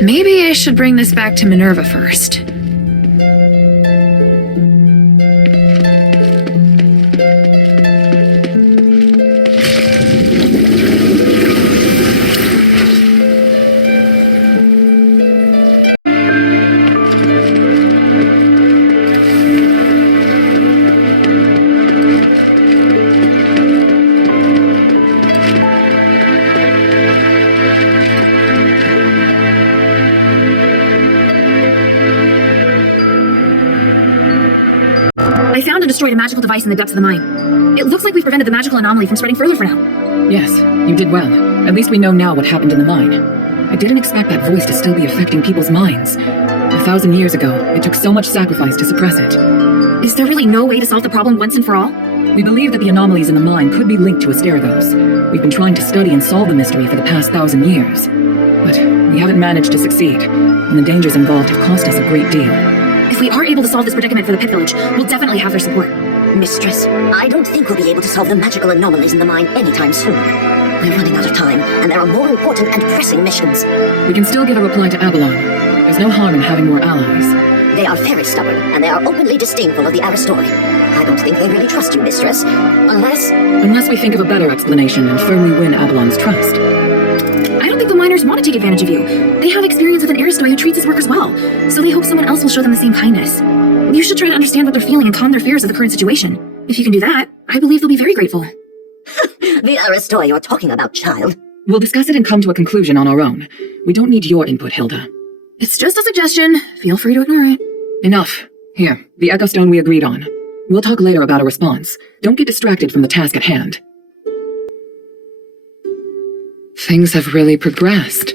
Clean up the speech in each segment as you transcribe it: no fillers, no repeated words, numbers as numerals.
Maybe I should bring this back to Minerva first. I found and destroyed a magical device in the depths of the mine. It looks like we've prevented the magical anomaly from spreading further for now. Yes, you did well. At least we know now what happened in the mine. I didn't expect that voice to still be affecting people's minds. 1,000 years ago, it took so much sacrifice to suppress it. Is there really no way to solve the problem once and for all? We believe that the anomalies in the mine could be linked to Asterigos. We've been trying to study and solve the mystery for the past 1,000 years. But we haven't managed to succeed, and the dangers involved have cost us a great deal. If we are able to solve this predicament for the Pit Village, we'll definitely have their support. Mistress, I don't think we'll be able to solve the magical anomalies in the mine anytime soon. We're running out of time, and there are more important and pressing missions. We can still give a reply to Avalon. There's no harm in having more allies. They are very stubborn, and they are openly disdainful of the Aristori. I don't think they really trust you, Mistress. Unless we think of a better explanation and firmly win Avalon's trust. I don't think the miners want to take advantage of you. They have experience with an Aristoi who treats his workers well, so they hope someone else will show them the same kindness. You should try to understand what they're feeling and calm their fears of the current situation. If you can do that, I believe they'll be very grateful. The Aristoi you're talking about, child. We'll discuss it and come to a conclusion on our own. We don't need your input, Hilda. It's just a suggestion. Feel free to ignore it. Enough. Here, the Echo Stone we agreed on. We'll talk later about a response. Don't get distracted from the task at hand. Things have really progressed.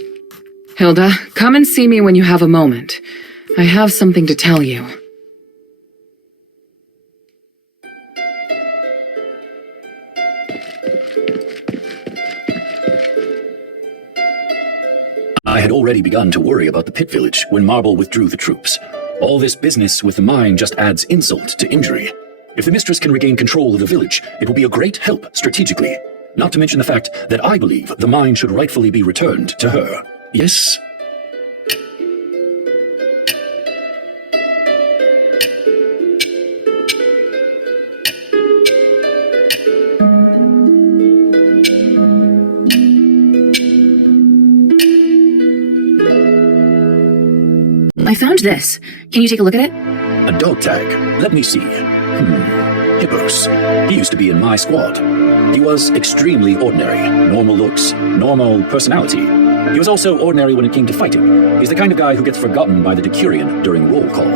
Hilda, come and see me when you have a moment. I have something to tell you. I had already begun to worry about the Pit Village when Marble withdrew the troops. All this business with the mine just adds insult to injury. If the Mistress can regain control of the village, it will be a great help strategically. Not to mention the fact that I believe the mine should rightfully be returned to her. Yes? I found this. Can you take a look at it? A dog tag. Let me see. Hippos. He used to be in my squad. He was extremely ordinary. Normal looks, normal personality. He was also ordinary when it came to fighting. He's the kind of guy who gets forgotten by the Decurion during roll call.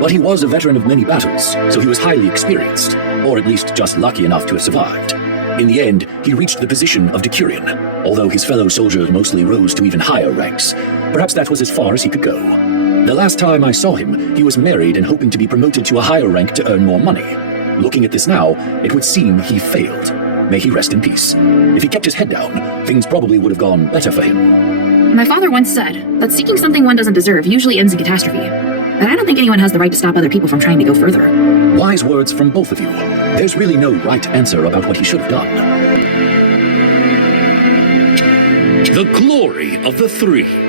But he was a veteran of many battles, so he was highly experienced, or at least just lucky enough to have survived. In the end, he reached the position of Decurion, although his fellow soldiers mostly rose to even higher ranks. Perhaps that was as far as he could go. The last time I saw him, he was married and hoping to be promoted to a higher rank to earn more money. Looking at this now, it would seem he failed. May he rest in peace. If he kept his head down, things probably would have gone better for him. My father once said that seeking something one doesn't deserve usually ends in catastrophe. But I don't think anyone has the right to stop other people from trying to go further. Wise words from both of you. There's really no right answer about what he should have done. The glory of the three.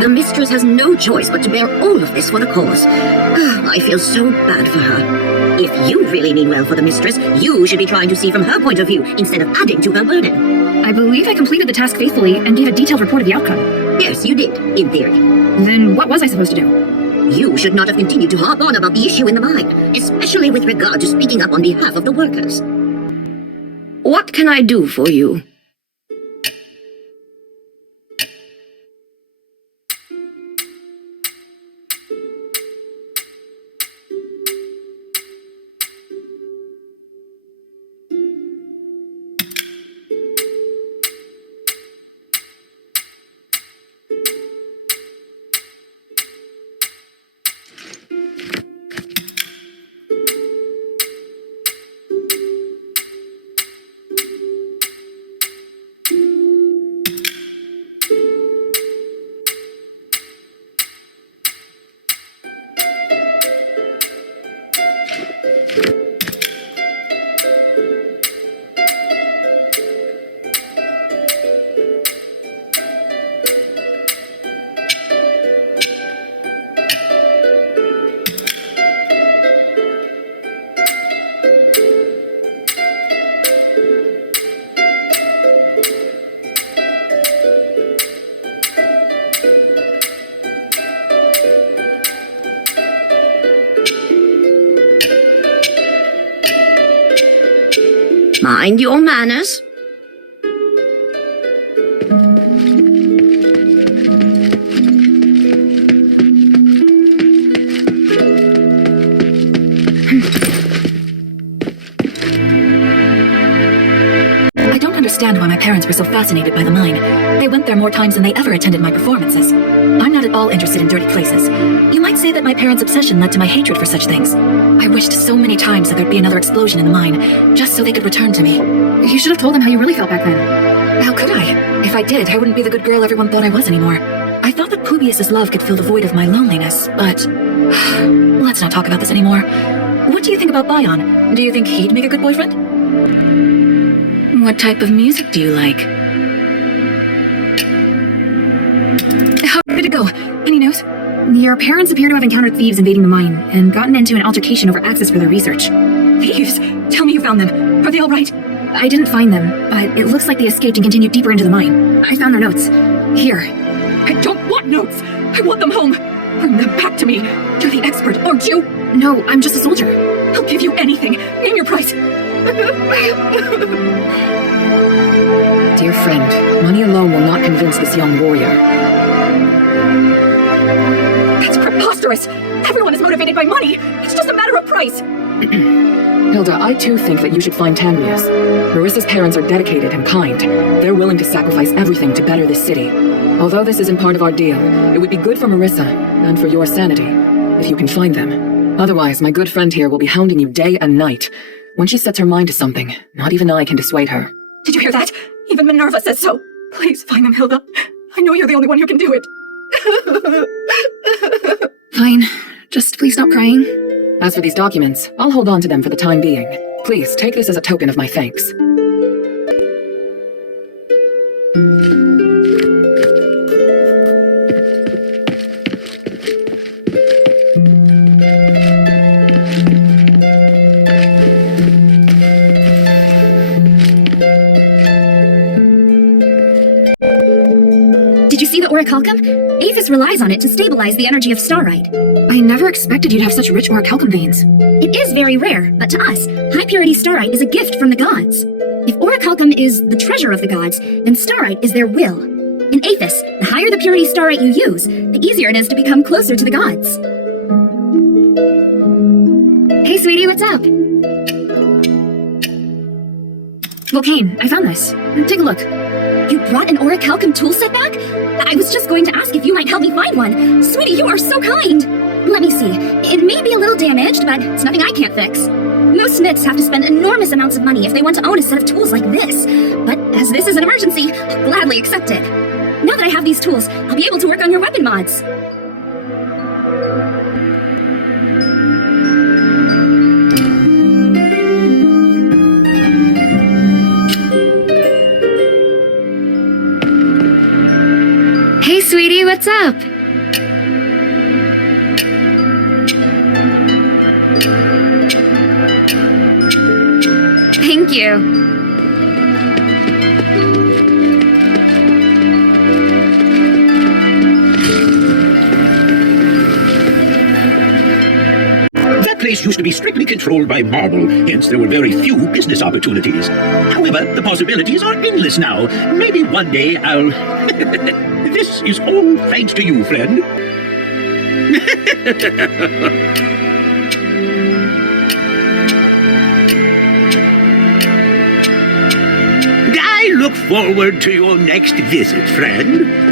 The Mistress has no choice but to bear all of this for the cause. I feel so bad for her. If you really mean well for the Mistress, you should be trying to see from her point of view instead of adding to her burden. I believe I completed the task faithfully and gave a detailed report of the outcome. Yes, you did, in theory. Then what was I supposed to do? You should not have continued to harp on about the issue in the mine, especially with regard to speaking up on behalf of the workers. What can I do for you? Mind your manners. I don't understand why my parents were so fascinated by the mine. They went there more times than they ever attended my performances. I'm not at all interested in dirty places. You might say that my parents' obsession led to my hatred for such things. I wished so many times that there'd be another explosion in the mine, just so they could return to me. You should have told them how you really felt back then. How could I? If I did, I wouldn't be the good girl everyone thought I was anymore. I thought that Publius's love could fill the void of my loneliness, but... let's not talk about this anymore. What do you think about Bion? Do you think he'd make a good boyfriend? What type of music do you like? How did it go? Any news? Your parents appear to have encountered thieves invading the mine and gotten into an altercation over access for their research. Thieves? Tell me you found them. Are they all right? I didn't find them, but it looks like they escaped and continued deeper into the mine. I found their notes. Here. I don't want notes! I want them home! Bring them back to me! You're the expert, aren't you? No, I'm just a soldier. I'll give you anything. Name your price. Dear friend, money alone will not convince this young warrior. That's preposterous! Everyone is motivated by money! It's just a matter of price! Hilda, I too think that you should find Tanvius. Marissa's parents are dedicated and kind. They're willing to sacrifice everything to better this city. Although this isn't part of our deal, it would be good for Marissa, and for your sanity, if you can find them. Otherwise, my good friend here will be hounding you day and night. When she sets her mind to something, not even I can dissuade her. Did you hear that? Even Minerva says so. Please find them, Hilda. I know you're the only one who can do it. Fine. Just please stop crying. As for these documents, I'll hold on to them for the time being. Please, take this as a token of my thanks. Did you see the orichalcum? Aethys relies on it to stabilize the energy of starite. I never expected you'd have such rich orichalcum veins. It is very rare, but to us, high-purity starite is a gift from the gods. If orichalcum is the treasure of the gods, then starite is their will. In Aethys, the higher the purity starite you use, the easier it is to become closer to the gods. Hey, sweetie, what's up? Volcane, I found this. Take a look. You brought an orichalcum toolset back? I was just going to ask if you might help me find one. Sweetie, you are so kind. Let me see. It may be a little damaged, but it's nothing I can't fix. Most smiths have to spend enormous amounts of money if they want to own a set of tools like this. But as this is an emergency, I'll gladly accept it. Now that I have these tools, I'll be able to work on your weapon mods. Hey, sweetie, what's up? Thank you. That place used to be strictly controlled by marble, hence there were very few business opportunities. However, the possibilities are endless now. Maybe one day I'll... This is all thanks to you, friend. I look forward to your next visit, friend.